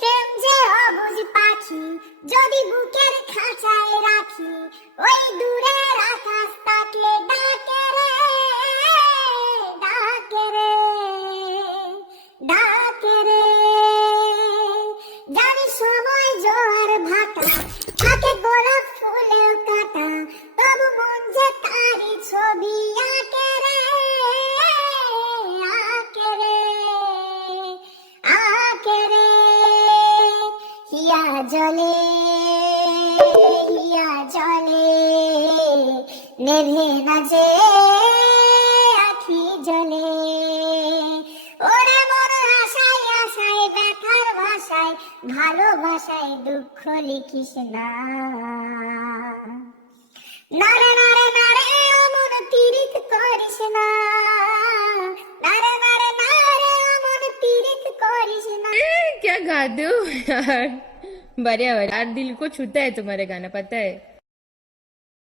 প্রেম যে অবুঝ পাখি, যদি বুকের খাঁচায় রাখি, ওই দূরের আকাশ তাকলে ডাকে রে, ডাকে রে, ডাকে রে। জানি সময় জোয়ার ভাটা, থাকে গোলাপ ফুলেও কাটা, তবু মন যে তারি ছবি আঁকে রে, আঁকে রে, আঁকে রে। হিয়া জলে, হিয়া জলে, নেভে না যে আখি জলে। ওরে মন আশায় আশায় ব্যথার ভাষায়, ভালোবাসায় দুঃখ লিখিস না। নারে নারে নারে অমন পীড়িত করিস না, নারে নারে নারে অমন পীড়িত করিস না। क्या गाते हो यार, बढ़िया बढ़िया यार, दिल को छूता है तुम्हारे गाना, पता है।